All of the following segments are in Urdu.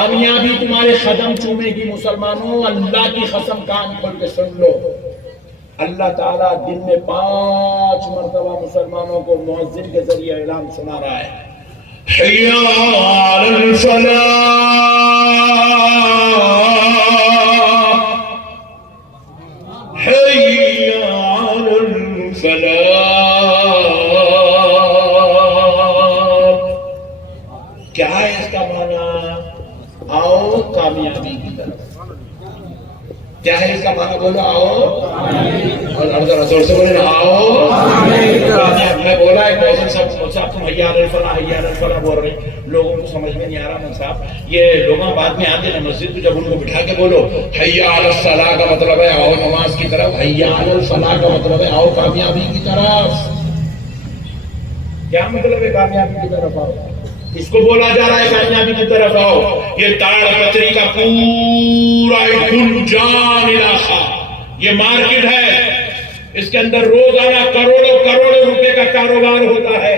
کامیابی تمہارے قدم چومے گی مسلمانوں. اللہ کی قسم کان کھول کے سن لو. اللہ تعالیٰ دن میں 5 مرتبہ مسلمانوں کو مؤذن کے ذریعے اعلان سنا رہا ہے. حی علی الفلاح، حی علی الفلاح. کیا ہے اس کا معنی؟ آؤ کامیابی کی طرف. کیا ہے اس کا معنی؟ بولو آؤ. اور رسول سے بولے آؤ کامیاب. میں بولا ایک موسم صاحب تم حی علی الفلاح حی علی الفلاح بول رہے ہیں، لوگوں کو سمجھ میں نہیں آ رہا. من صاحب یہ لوگوں بعد میں آتے ہیں مسجد تو جب ان کو بٹھا کے بولو حی علی الصلاح کا مطلب ہے آؤ نماز کی طرف، حی علی الفلاح کا مطلب ہے آؤ کامیابی کی طرف. کیا مطلب ہے کامیابی کی طرف آؤ؟ اس کو بولا جا رہا ہے کامیابی کی طرف آؤ. یہ تاڑ پتری کا پورا گلجان علاقہ یہ مارکیٹ ہے. اس کے اندر روزانہ کروڑوں کروڑوں روپے کا کاروبار ہوتا ہے.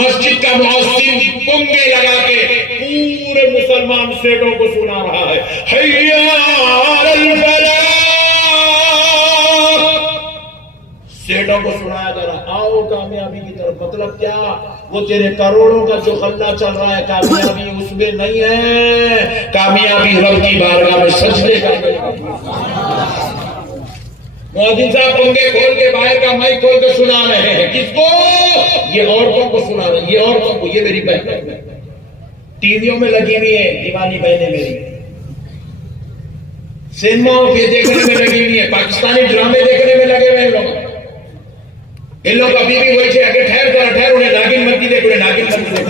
مسجد کا مؤذن کنگے لگا کے پورے مسلمان سیٹوں کو سنا رہا ہے حی علی الفلاح. سیٹوں کو سنایا جا رہا آؤ کامیابی کی طرف. مطلب کیا؟ وہ تیرے کروڑوں کا جو غلہ چل رہا ہے کامیابی اس میں نہیں ہے. کامیابی رب کی بارگاہ میں سجدے کرنے کا. مؤذن صاحب کنگے کھول کے باہر کا مائک کھول کے سنا رہے ہیں. کس کو؟ یہ عورتوں کو سنا رہے ہیں. یہ عورتوں کو، یہ میری بہن ٹی ویوں میں لگی ہوئی ہے، دیوانی بہنیں میری سنیماؤں کے دیکھنے میں لگی ہوئی ہے، پاکستانی ڈرامے دیکھنے میں لگے ہوئے لوگ. ان لوگ ابھی بھی وہی کہ ٹھہر کر ٹھہر انہیں ناگن متی دیکھ، انہیں ناگن متی دیکھ،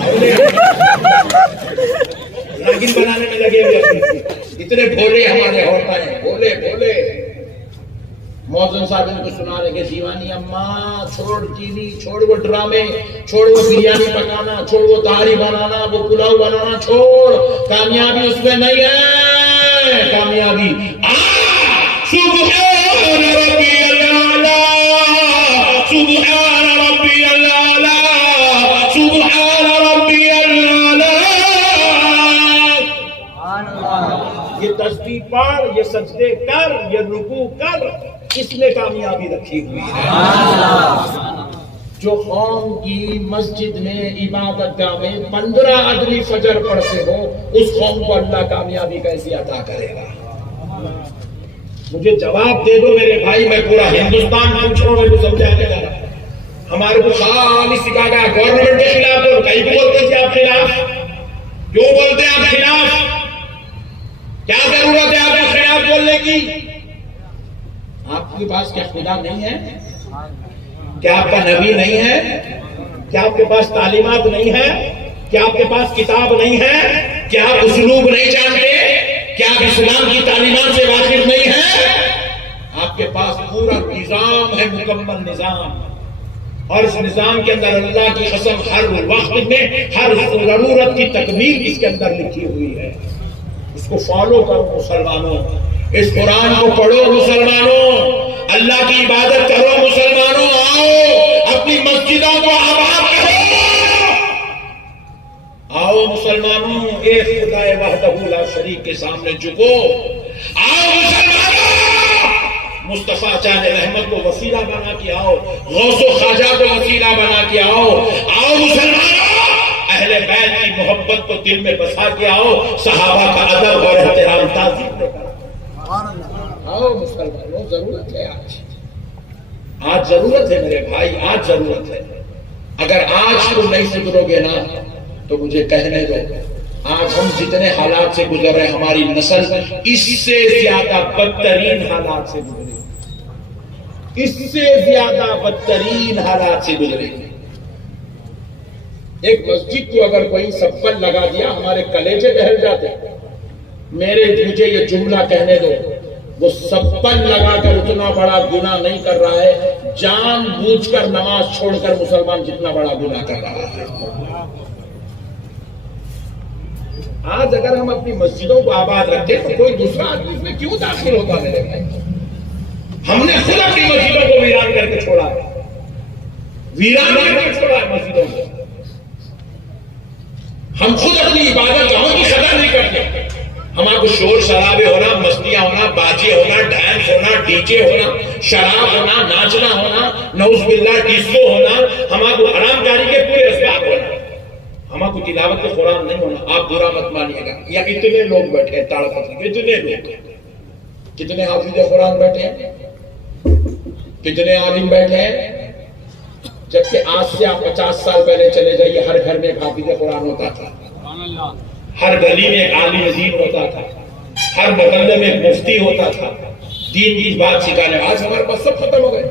ناگن بنانے میں لگے ہوئے. اتنے بھولے ہمارے عورتیں ہیں، بھولے بھولے. مؤذن صاحب ان کو سنا رہے کہ دیوانی اماں چھوڑ ٹی وی، چھوڑ وہ ڈرامے، چھوڑ وہ بریانی پکانا، چھوڑ وہ تہاری بنانا، وہ پلاؤ بنانا چھوڑ. کامیابی اس میں نہیں ہے. کامیابی سبحان ربی الاعلی، سبحان ربی الاعلی، سبحان ربی الاعلی. یہ تسبیح پڑھ، یہ سجدے کر، یہ رکوع کر، اس میں کامیابی رکھی ہوئی ہے. جو قوم کی مسجد میں عبادت گاہ میں 15 عدلی فجر پڑھتے ہو اس قوم کو اللہ کامیابی کیسے عطا کرے گا؟ مجھے جواب دے دو میرے بھائی. میں پورا ہندوستان پوچھ رہا ہوں، میرے کو سمجھانے لگا. ہمارے کو خالی سکھا گیا گورنمنٹ کے خلاف بولو. کہیں بھی بولتے تھے آپ خلاف، کیوں بولتے ہیں آپ خلاف؟ کیا ضرورت ہے آپ کے خلاف بولنے کی؟ آپ کے پاس کیا خدا نہیں ہے؟ کیا آپ کا نبی نہیں ہے؟ کیا آپ کے پاس تعلیمات نہیں ہے؟ کیا آپ کے پاس کتاب نہیں ہے؟ کیا آپ اسلوب نہیں جانتے؟ کیا آپ اسلام کی تعلیمات سے واقف نہیں ہیں؟ آپ کے پاس پورا نظام ہے، مکمل نظام. اور اس نظام کے اندر اللہ کی قسم ہر وقت میں ہر ضرورت کی تکمیل اس کے اندر لکھی ہوئی ہے. اس کو فالو کرو مسلمانوں. اس قرآن کو پڑھو مسلمانوں. اللہ کی عبادت کرو مسلمانوں. آؤ اپنی مسجدوں کو آباد کرو. آؤ مسلمانوں ایک خدا وحدہ لا شریک کے سامنے جھکو. آؤ مسلمانوں مصطفیٰ چاہے رحمت کو وسیلہ بنا کے آؤ. غوث و خواجہ کو وسیلہ بنا کے آؤ. آؤ مسلمانوں اہل بیت کی محبت کو دل میں بسا کے آؤ. صحابہ کا ادب اور احترام تعظیم دے کر آؤ مسلمانوں. ضرورت ہے آج ضرورت ہے میرے بھائی، آج ضرورت ہے. اگر آج تم نہیں سدھرو گے نا تو مجھے کہنے دو، آج ہم جتنے حالات سے گزر رہے ہماری نسل اس سے زیادہ بدترین حالات سے گزرے، اس سے زیادہ بدترین حالات سے گزرے. ایک مسجد کو اگر کوئی سبل لگا دیا ہمارے کلیجے بہل جاتے. مجھے یہ جملہ کہنے دو، وہ سبل لگا کر اتنا بڑا گناہ نہیں کر رہا ہے جان بوجھ کر نماز چھوڑ کر مسلمان جتنا بڑا گناہ کر رہا ہے. آج اگر ہم اپنی مسجدوں کو آباد رکھتے تو کوئی دوسرا آدمی اس میں کیوں داخل ہوتا میرے بھائی؟ ہم نے خود اپنی مسجدوں کو ویران کر کے چھوڑا ہے، ویران کر کے چھوڑا ہے مسجدوں کو. ہم خود اپنی عبادت گاہوں کی قدر نہیں کرتے. ہمارا کو شور شرابے ہونا، مستیاں ہونا، باجے ہونا، ڈانس ہونا، ڈی جے ہونا، شراب ہونا، ناچنا ہونا، نعوذ باللہ ڈسکو ہونا، ہمارا کو حرام جاری کے پورے اسباب ہونا، ہمارا کو تلاوت کے قرآن نہیں ہونا. آپ برا مت مانیے گا. یا اتنے لوگ بیٹھے ہیں تاڑ پتر، کتنے لوگ، کتنے حافظ قرآن بیٹھے ہیں، کتنے عالم بیٹھے ہیں. جبکہ آج سے آپ 50 سال پہلے چلے جائیے، ہر گھر میں ایک حافظ قرآن ہوتا تھا، ہر گلی میں ایک عالم دین ہوتا تھا، ہر محلے میں ایک مفتی ہوتا تھا دین کی بات سکھانے. آج ہمارے پاس سب ختم ہو گئے.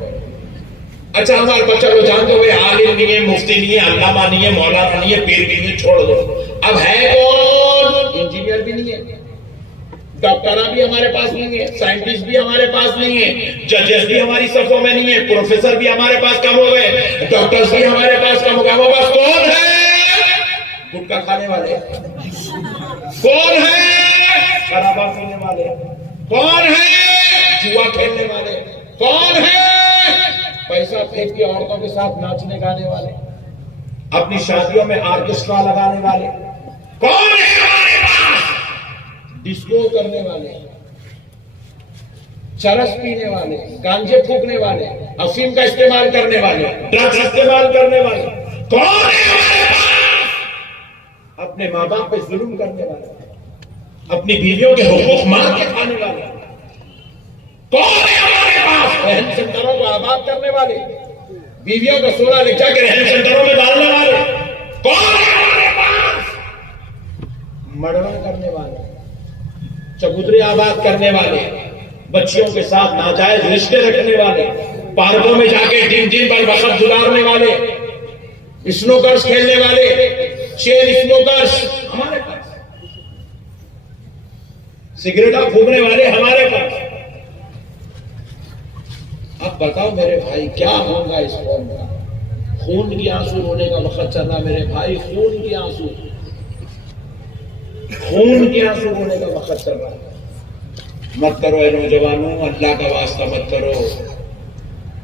اچھا ہمارے پاس چلو جانتے ہوئے عالم نہیں ہے، مفتی نہیں ہے، علامہ نہیں ہے، مولانا نہیں ہے، پیر بھی نہیں، چھوڑ دو. اب ہے کون؟ انجینئر بھی نہیں ہے، ڈاکٹر بھی ہمارے پاس نہیں ہے، سائنٹسٹ بھی ہمارے پاس نہیں ہے، ججز بھی ہماری صفوں میں نہیں ہے، پروفیسر بھی ہمارے پاس کم ہو گئے، ڈاکٹرز بھی ہمارے پاس کم ہو گئے. وہ بس کون ہے؟ گٹکا کھانے والے. کون ہے؟ شرابہ پینے والے. کون ہے؟ جوا کھیلنے والے. کون ہے؟ پیسہ پھینک کے عورتوں کے ساتھ ناچنے گانے والے، اپنی شادیوں میں آرکیسٹرا لگانے والے. کون ہے ہمارے پاس؟ ڈسکو کرنے والے، چرس پینے والے، گانجے پھونکنے والے، افیم کا استعمال کرنے والے، ڈرگس استعمال کرنے والے. کون ہے ہمارے پاس؟ اپنے ماں باپ پہ ظلم کرنے والے، اپنی بیویوں کے حقوق مار کے کھانے والے. کون ہے ہمارے پاس؟ رہن سنٹروں کو آباد کرنے والے، بیویوں کا سونا لکھا کے رہن سنٹروں میں ڈالنے والے. کون ہے ہمارے پاس؟ مرڈر کرنے والے، چبوترے آباد کرنے والے، بچیوں کے ساتھ ناجائز رشتے رکھنے والے، پارکوں میں جا کے دن دن بھر وقت گزارنے والے، اسنوکرز کھیلنے والے، چین اسنوکرز ہمارے پاس، سگریٹا پھونکنے والے ہمارے پاس. اب بتاؤ میرے بھائی کیا ہوگا اس قوم کا؟ خون کی آنسو رونے کا وقت چل رہا میرے بھائی، خون کی آنسو، خون کی آنسو رونے کا وقت چل رہا. مت کرو اے نوجوانوں، اللہ کا واسطہ مت کرو.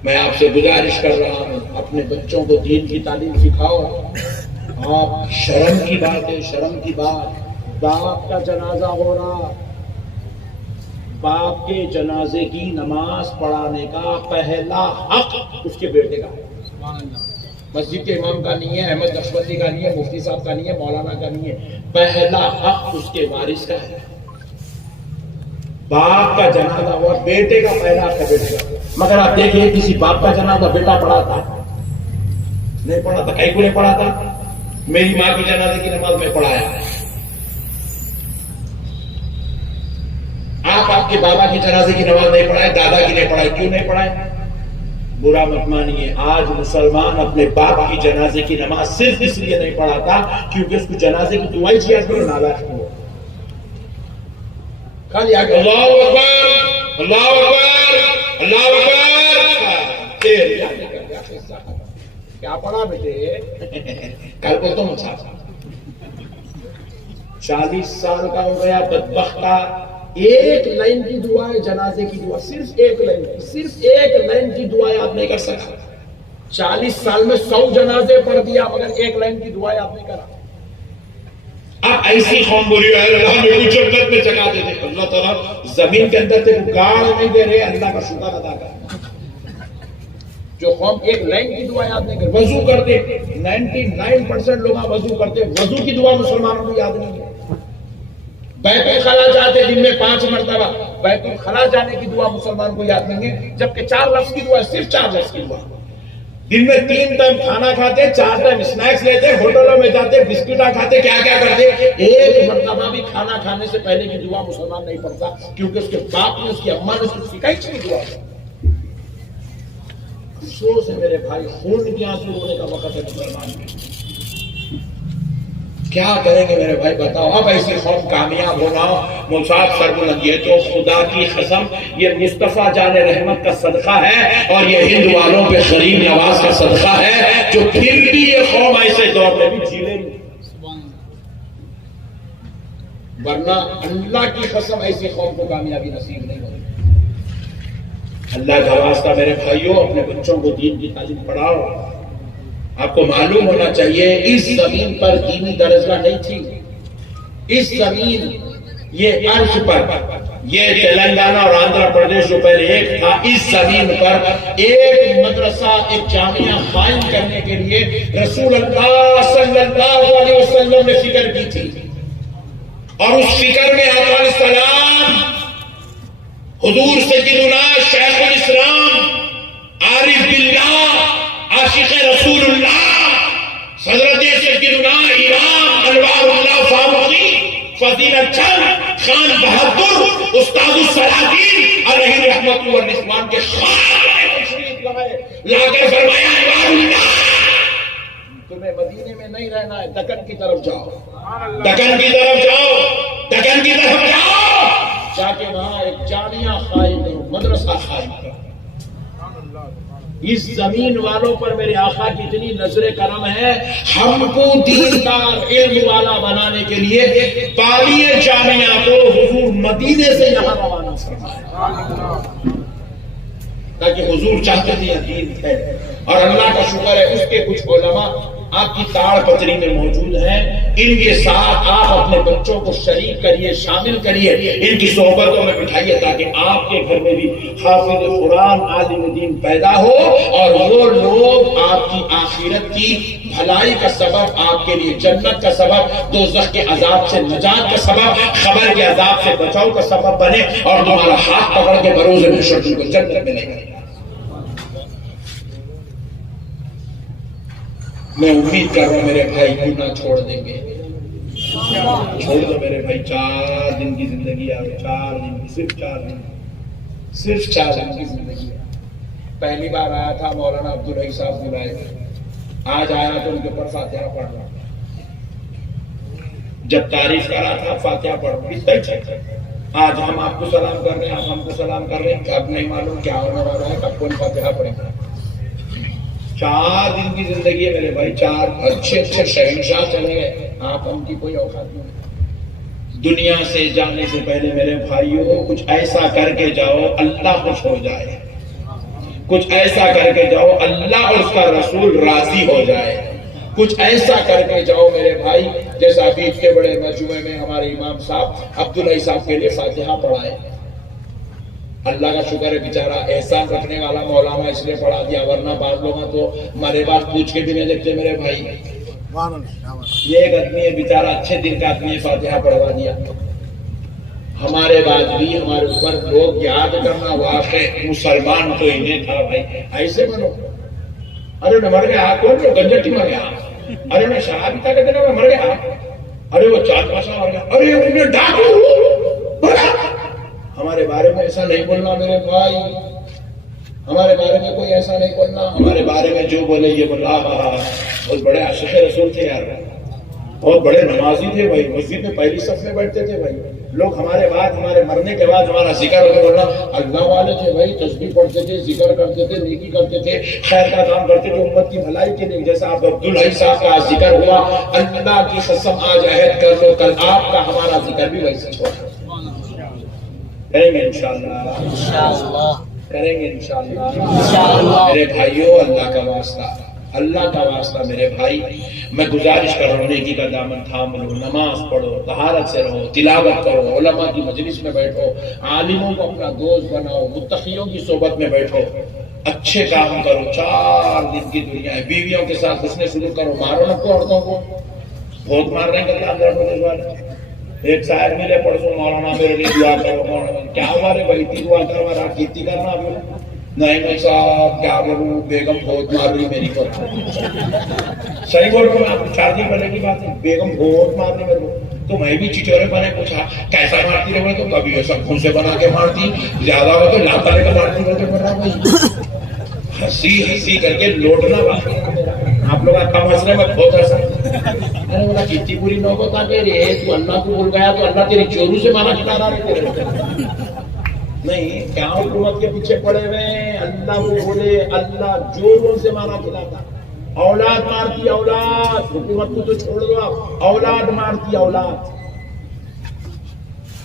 میں آپ سے گزارش کر رہا ہوں، اپنے بچوں کو دین کی تعلیم سکھاؤ. آپ شرم کی بات ہے، شرم کی بات. باپ کا جنازہ ہو رہا، باپ کے جنازے کی نماز پڑھانے کا پہلا حق اس کے بیٹے کا ہے. مسجد کے امام کا نہیں ہے، احمد نقشبندی کا نہیں ہے، مفتی صاحب کا نہیں ہے، مولانا کا نہیں ہے. پہلا حق اس کے وارث کا ہے. باپ کا جنازہ ہوا، بیٹے کا پہلا حق ہے بیٹے کا. مگر آپ دیکھیں کسی باپ کا جنازہ بیٹا پڑھا تھا؟ نہیں پڑھا تھا. کئی کو نہیں پڑھا تھا؟ میری ماں کی جنازے کی نماز میں پڑھایا. آپ کے بابا کی جنازے کی نماز نہیں پڑھائے، دادا کی نہیں پڑھائی. کیوں نہیں پڑھائے؟ برا مت مانیے، آج مسلمان اپنے باپ کی جنازے کی نماز صرف اس لیے نہیں پڑھاتا کیونکہ اس کو جنازے کی دعائی کیا کرو ناراض ہو. خالی آگے اللہ اکبر اللہ اکبر اللہ اکبر. کیا پڑھا بیٹے؟ کل کو تم 40 سال کا ہو گیا بدبخت کا، ایک لائن کی دعا ہے جنازے کی دعا، صرف ایک لائن، صرف ایک لائن کی دعا آپ نہیں کر سکتا. 40 سال میں 100 جنازے پڑھ دیا مگر ایک لائن کی دعا آپ نہیں کرا. اب ایسی قوم بولی ہے اللہ نے کو جنت میں جگہ دے دے. اللہ تعالیٰ زمین کے اندر تیرے گاڑ نہیں دے رہے، اللہ کا شکر ادا کر. جو قوم ایک لائن کی دعا یاد نہیں کرتے، وضو کرتے 99% لوگ وضو کرتے، وضو کی دعا مسلمانوں کو یاد نہیں ہے. بیت الخلا جاتے دن میں 5 مرتبہ، بیت الخلا جانے کی دعا مسلمان کو یاد نہیں ہے، جبکہ 4 لفظ کی دعا، صرف 4 لفظ کی دعا. دن میں 3 ٹائم کھانا کھاتے، 4 ٹائم اسنیکس لیتے، ہوٹلوں میں جاتے، بسکٹاں کھاتے، کیا کیا کرتے. ایک مرتبہ بھی کھانا کھانے سے پہلے کی دعا مسلمان نہیں پڑھتا کیونکہ اس کے باپ نے، اس کی اماں نے اس کو سکھائی تھی دعا. افسوس ہے میرے بھائی، خون کی آنسو رونے کا وقت ہے مسلمان میں. کیا کریں گے میرے بھائی بتاؤ؟ اب ایسی قوم کامیاب ہونا مصعب سربلند، یہ تو خدا کی قسم یہ مصطفیٰ جان رحمت کا صدقہ ہے اور یہ ہند والوں پہ غریب نواز کا صدقہ ہے جو پھر بھی یہ قوم ایسے دور میں بھی جیلے نہیں. ورنہ اللہ کی قسم ایسی قوم کو کامیابی نصیب نہیں ہوگی. اللہ کا واسطہ میرے بھائیوں، اپنے بچوں کو دین کی تعلیم پڑھاؤ. آپ کو معلوم ہونا چاہیے اس زمین پر دینی درسگاہ نہیں تھی. اس زمین یہ عرش پر، یہ تلنگانہ اور آندھرا پردیش جو پہلے ایک تھا، اس زمین پر ایک مدرسہ، ایک جامعہ قائم کرنے کے لیے رسول اللہ صلی اللہ علیہ وسلم نے فکر کی تھی، اور اس فکر میں آقا علیہ السلام حضور سیدنا شیخ الاسلام عارف باللہ عاشق رسول اللہ حضرت سیدنا امام انوار اللہ فاروقی فضیلت چند خان بہادر استاد السلاطین علیہ رحمت و رضوان کے خان تشریف لا کر فرمایا انوار اللہ تمہیں مدینے میں نہیں رہنا ہے، دکن کی طرف جاؤ، دکن کی طرف جاؤ، دکن کی طرف جاؤ، جا کے وہاں ایک جامعہ قائم کرو، مدرسہ قائم کرو۔ اس زمین والوں پر میرے آقا کی اتنی نظر کرم ہے، ہم کو دیندار علم والا بنانے کے لیے پالی جامعہ کو حضور مدینے سے یہاں روانہ فرمایا، تاکہ حضور چاہتے تھے دین ہے، اور اللہ کا شکر ہے اس کے کچھ علماء آپ کی تاڑ پتری میں موجود ہیں، ان کے ساتھ آپ اپنے بچوں کو شریک کریے، شامل کریے، ان کی صحبتوں میں بٹھائیے، تاکہ آپ کے گھر میں بھی حافظ قرآن عالم دین پیدا ہو، اور وہ لوگ آپ کی آخرت کی بھلائی کا سبب، آپ کے لیے جنت کا سبب، دوزخ کے عذاب سے نجات کا سبب، خبر کے عذاب سے بچاؤ کا سبب بنے، اور تمہارا ہاتھ پکڑ کے بروز محشر تم کو جنت میں لے گئے۔ میں امید کر رہا ہوں میرے بھائی کو نہ چھوڑ دیں گے، چھوڑ دو میرے بھائی، 4 دن کی زندگی ہے، 4 دن کی، صرف 4 دن کی زندگی ہے۔ پہلی بار آیا تھا مولانا عبدالحی صاحب بلائے، آج آیا تو ان کے اوپر فاتحہ پڑھ رہا، جب تعریف کرا تھا فاتحہ پڑھ رہا، آج ہم آپ کو سلام کر رہے ہیں، آپ ہم کو سلام کر رہے ہیں، اب نہیں معلوم کیا ہونے والا ہے، کب کون فاتحہ پڑھے گا۔ 4 دن کی زندگی ہے میرے بھائی، 4 اچھے شہنشاہ چلے گئے، آپ ہم کی کوئی اوقات نہیں۔ دنیا سے جانے سے پہلے میرے بھائیوں کچھ ایسا کر کے جاؤ اللہ خوش ہو جائے، کچھ ایسا کر کے جاؤ اللہ اور اس کا رسول راضی ہو جائے، کچھ ایسا کر کے جاؤ میرے بھائی جیسا ابھی اتنے بڑے مجموعے میں ہمارے امام صاحب عبدالحی صاحب کے لیے فاتحہ پڑھائے۔ اللہ کا شکر ہے بیچارہ احسان رکھنے والا مولانا اس لیے پڑھا دیا، ورنہ بعض لوگ تو ہمارے بات پوچھ کے بھی نہیں دیکھتے میرے بھائی۔ یہ ایک آدمی ہے بیچارہ، اچھے دن کا آدمی ہے، فاتحہ پڑھوا دیا۔ ہمارے بعد بھی ہمارے اوپر لوگ یاد کرنا، واقع مسلمان تو انہیں تھا بھائی، ایسے بنو۔ ارے نہ مر گیا کون، گنجٹی مر گیا، ارے نہ شراب پیتا کہتے نا مر گیا، ارے وہ 4-5 مر گیا، ارے انہیں ڈاکو۔ ہمارے بارے میں ایسا نہیں بولنا میرے بھائی، ہمارے بارے میں کوئی ایسا نہیں بولنا، ہمارے بارے میں جو بولے یہ بولا۔ بہت بڑے عاشق رسول تھے یار، بہت بڑے نمازی تھے بھائی، مسجد میں پہلی صف میں بیٹھتے تھے بھائی۔ لوگ ہمارے بعد، ہمارے مرنے کے بعد ہمارا ذکر بولنا، اللہ والے تھے بھائی، تسبیح پڑھتے تھے، ذکر کرتے تھے، نیکی کرتے تھے، خیر کا کام کرتے تھے امت کی بھلائی کے لیے۔ جیسا آپ عبدالحی صاحب کا ذکر ہوا، اللہ کی قسم آج عہد کر لو کل آپ کا ہمارا ذکر بھی ویسے ہوگا، کریں گے انشاءاللہ، کریں گے انشاءاللہ۔ میرے بھائیوں اللہ کا واسطہ، اللہ کا واسطہ میرے بھائی، میں گزارش کر رہا ہوں نیکی کا دامن تھام لو، نماز پڑھو، طہارت سے رہو، تلاوت کرو، علماء کی مجلس میں بیٹھو، عالموں کو اپنا دوست بناؤ، متقیوں کی صحبت میں بیٹھو، اچھے کام کرو۔ 4 دن کی دنیا ہے، بیویوں کے ساتھ حسن سلوک کرو، مارو نہ کو عورتوں کو، بہت مار رہے ہیں اللہ۔ ایک صاحب ملے پرسوں، مولانا میرے لیے دعا کرو، مولانا کیا ہمارے بھائی کی دعا کروا رہا، کھیتی کرنا ابھی نہیں میں صاحب کیا بولوں، بیگم بہت مار رہی میری کو، صحیح بول رہا ہوں میں آپ کو، 4 دن پہلے کی بات ہے، بیگم بہت مار رہی میرے کو۔ تو میں بھی چچورے بنے پوچھا کیسا مارتی رہے، تو کبھی ایسا خون سے بنا کے مارتی، زیادہ ہو تو لاتا لے کے مارتی رہے، ہنسی کر کے لوٹنا باقی۔ آپ لوگ کم ہنس رہے، میں بہت ہنسا۔ میں نے بولا کتنی بری نوبت آ گئی رے، تو اللہ کو بھول گیا تو اللہ تیری چورو سے مانا کھلا رہا ہے نہیں، کیا حکومت کے پیچھے پڑے ہوئے ہیں، اللہ کو بولے، اللہ جوروں سے مانا کھلاتا۔ اولاد مارتی اولاد، حکومت کو تو چھوڑ دو، اولاد مارتی اولاد،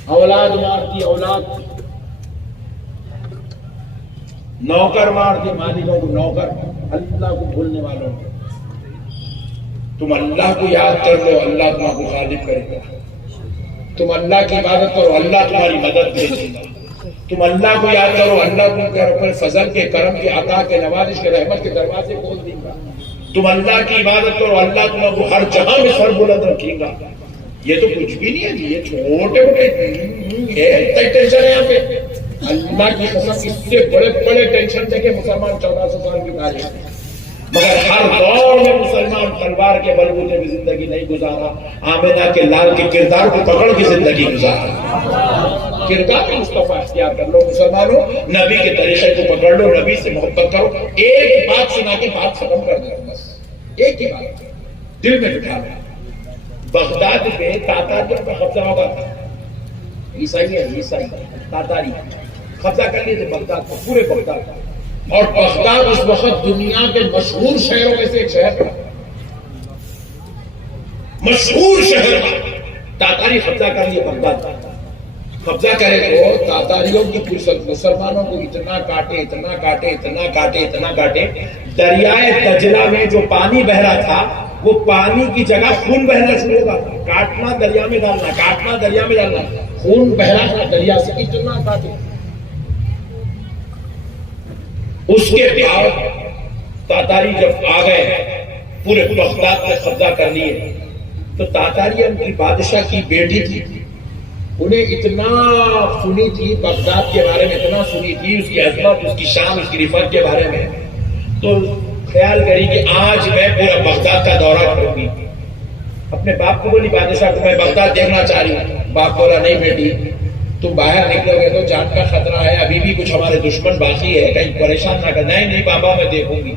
اولاد مارتی اولاد، نوکر مارتی مالکوں کو نوکر، اللہ کو بھولنے والوں کو۔ تم اللہ کو یاد کر لو، اللہ تمہیں غالب کرے گا۔ تم اللہ کی عبادت کرو، اللہ تمہاری مدد کرے گا. تم اللہ کو یاد کرو، اللہ تم کے اوپر فضل کے، کرم کے، عطا کے، نوازش کے، رحمت کے دروازے کھول دے گا. تم اللہ کی عبادت کرو، اللہ تمہیں کو ہر جگہ میں سر بلند رکھے گا. یہ تو کچھ بھی نہیں ہے جی، یہ چھوٹے موٹے ٹینشن ہے یہاں پہ. اللہ کی قسم اس سے بڑے بڑے ٹینشن دے کے مسلمان 1400 سال کی تاریخ ہے، مگر ہر دور میں مسلمان تلوار کے بلبوتے بھی زندگی نہیں گزارا. آمنہ کے لال کے کردار کو پکڑ کے زندگی گزارا. کردار مصطفیٰ اختیار کر لو مسلمانوں، نبی کے طریقے کو پکڑ لو، نبی سے محبت کرو. ایک بات سنا کے بات ختم کر دیں، بس ایک ہی بات دل میں بٹھا لو. بغداد پہ تاتاریوں کا قبضہ ہوگا، عیسائی ہے، عیسائی تاتاری قبضہ کر لیے تھے بغداد کو، پورے بغداد کو. اور بغداد اس وقت دنیا کے مشہور شہروں میں سے ایک شہر تھا، مشہور شہر تھا. تاتاری قبضہ کر لیے بغداد. قبضہ کرے تو تاتاریوں کی فرصت مسلمانوں کو اتنا کاٹے، اتنا کاٹے، اتنا کاٹے، اتنا کاٹے. دریائے دجلہ میں جو پانی بہ رہا تھا وہ پانی کی جگہ خون بہنا شروع ہوگا. کاٹنا دریا میں ڈالنا، کاٹنا دریا میں ڈالنا، خون بہ رہا تھا دریا سے، اتنا کاٹے. اس کے بعد تاتاری جب آ گئے، پورے بغداد پہ قبضہ کر لیے، تو تاتاری ان کی بادشاہ کی بیٹی تھی، انہیں اتنا سنی تھی بغداد کے بارے میں، اتنا سنی تھی اس کی عظمت، اس کی شان، اس کی رفعت کے بارے میں. تو خیال کری کہ آج میں پورا بغداد کا دورہ کروں گی. اپنے باپ کو بولی بادشاہ کو میں بغداد دیکھنا چاہ رہی ہوں. باپ بولا نہیں بیٹی، تم باہر نکلو گے تو جان کا خطرہ ہے، ابھی بھی کچھ ہمارے دشمن باقی ہے، کہیں پریشان نہ کر. نہیں بابا میں دیکھوں گی.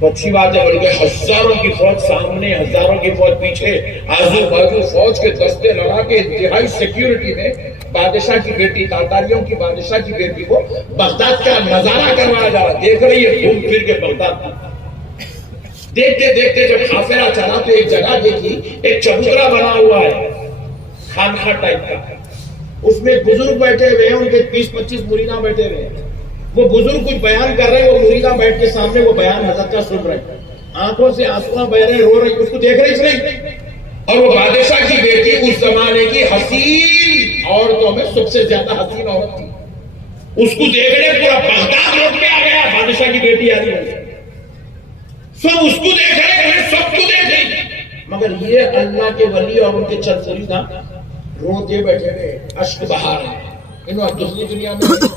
تو اچھی بات ہے، بلکہ ہزاروں کی فوج سامنے، ہزاروں کی فوج پیچھے، آزو بازو فوج کے دستے لگا کے انتہائی سیکیورٹی میں بادشاہ کی بیٹی، تاتاریوں کی بادشاہ کی بیٹی کو بغداد کا نظارہ کروایا جا رہا. دیکھ رہی ہے گھوم پھر کے بغداد. دیکھتے دیکھتے جب قافلہ چلا تو ایک جگہ دیکھی، ایک چبوترا بنا ہوا ہے خانقاہ ٹائپ کا. اس میں بزرگ بیٹھے ہوئے ہیں، ان کے 20-25 مریداں بیٹھے ہوئے ہیں. وہ بزرگ کچھ بیان کر رہے ہیں، وہ مریداں بیٹھ کے سامنے وہ بیان حضرت کا سن رہے ہیں. آنکھوں سے آنسو بہ رہے، رو رہی، اس کو دیکھ رہی نہیں. اور وہ بادشاہ کی بیٹی اس زمانے کی حسین عورتوں میں سب سے زیادہ حسین عورت تھی. اس کو دیکھنے پورا بغداد روڈ پہ آ گیا. بادشاہ کی بیٹی آ رہی ہے، سب اس کو دیکھ رہے ہیں، سب کو دیکھ رہے. مگر یہ اللہ کے ولی اور ان کے چند مریداں روتے بیٹھے ہوئے، اشک بہا رہے ہیں. انہوں دوسری دنیا میں.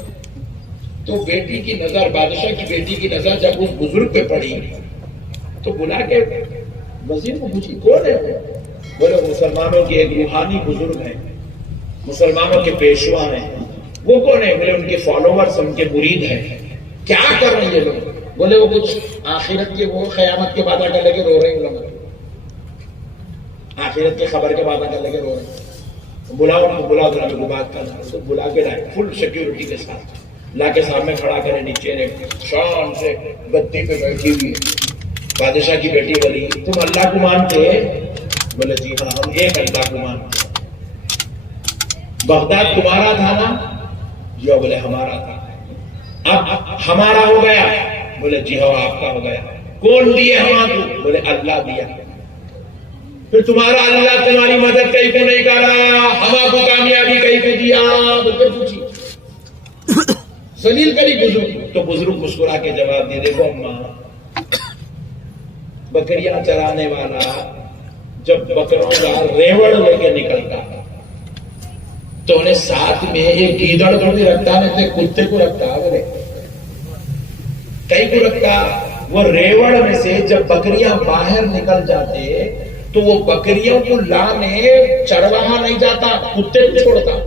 تو بیٹی کی نظر، بادشاہ کی بیٹی کی نظر جب اس بزرگ پہ پڑی تو بلا کے وزیر کو پوچھی کون ہے وہ؟ بولے مسلمانوں کے ایک روحانی بزرگ ہیں، مسلمانوں کے پیشوا ہیں. وہ کون ہے؟ بولے ان کے فالوورز، ان کے مرید ہیں. کیا کر رہے ہیں یہ لوگ؟ بولے وہ کچھ آخرت کے، وہ قیامت کے بعد آ کر لے کے رو رہے ہیں. لوگ آخرت کے خبر کے بعد آ کر لے کے رو رہے ہیں. بلاؤ ان کو، بلاؤ ذرا میرے کو بات کرنا. اس کو بلا کے لائے فل سیکیورٹی کے ساتھ، لا کے سامنے کھڑا کرے. نیچے شان سے گدی پہ بیٹھی ہوئی ہے بادشاہ کی بیٹی. بولی تم اللہ کو مانتے؟ بولے جی ہاں ہم ایک اللہ کو مانتے. بغداد تمہارا تھا نا؟ جی ہاں. بولے ہمارا تھا. اب ہمارا ہو گیا؟ بولے جی ہاں آپ کا ہو گیا. کون دیے ہمارا؟ بولے اللہ دیا. پھر تمہارا اللہ تمہاری مدد کہیں کو نہیں کرا، ہمارا کو کامیابی کہیں کو دیا؟ بولتے پوچھی ذلیل کری بزرگ. تو بزرگ مسکرا کے جواب دے، دیکھو اماں، بکریاں چرانے والا جب بکروں کا ریوڑ لے کے نکلتا تو انہیں ساتھ میں ایک گیدڑ کو بھی رکھتا، نہیں کتے کو رکھتا. بولے کئی کو رکھتا. وہ ریوڑ میں سے جب بکریاں باہر نکل جاتے تو وہ بکریوں کو لانے چرواہا نہیں جاتا، کتے کو چھوڑتا.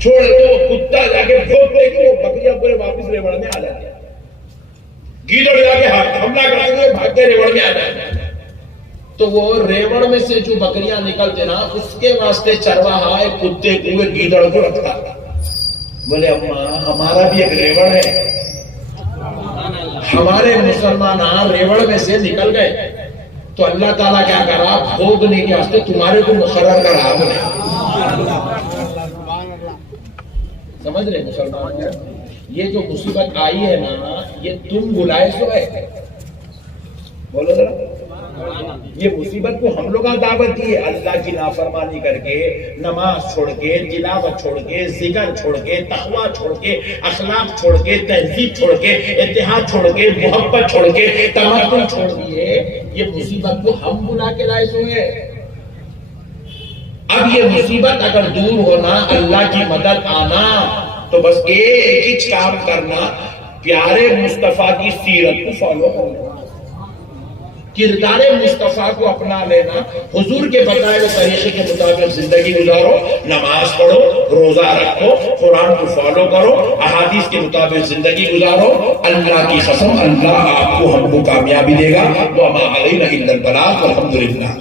چھوڑ تو وہ کتا جا کے بھوک دے کے وہ بکریاں پورے واپس ریوڑ میں آ جاتے. گیدڑ جا کے حملہ کرتے ہوئے بھاگتے ریوڑ میں آ جاتے. تو وہ ریوڑ میں سے جو بکریاں نکلتے نا، اس کے واسطے چرواہا ایک کتے کو، ایک گیدڑ کو رکھتا. بولے اماں ہمارا بھی ایک ریوڑ ہے، ہمارے مسلمان ریوڑ میں سے نکل گئے تو اللہ تعالیٰ کیا کرا؟ بھوگنے کے واسطے تمہارے کو مقرر کرا. بولے سمجھ رہے مسلمان؟ یہ جو مصیبت آئی ہے نا، یہ تم بلائے سو ہے. بولو ذرا یہ مصیبت کو ہم لوگ دعوت دی ہے، اللہ کی نافرمانی کر کے، نماز چھوڑ کے، تلاوت چھوڑ کے، ذکر چھوڑ کے، تقویٰ چھوڑ کے، اخلاق چھوڑ کے، تہذیب چھوڑ کے، اتحاد چھوڑ کے، محبت چھوڑ کے، تمدن چھوڑ دیے. یہ مصیبت کو ہم بلا کے لائے ہوئے. اب یہ مصیبت اگر دور ہونا، اللہ کی مدد آنا، تو بس ایک ہی کام کرنا، پیارے مصطفیٰ کی سیرت کو فالو کرنا، کردار مصطفیٰ کو اپنا لینا، حضور کے بتائے ہوئے طریقے کے مطابق زندگی گزارو، نماز پڑھو، روزہ رکھو، قرآن کو فالو کرو، احادیث کے مطابق زندگی گزارو. اللہ کی قسم اللہ آپ کو ہم کو کامیابی دے گا. وما علینا الا البلاغ والحمد للہ.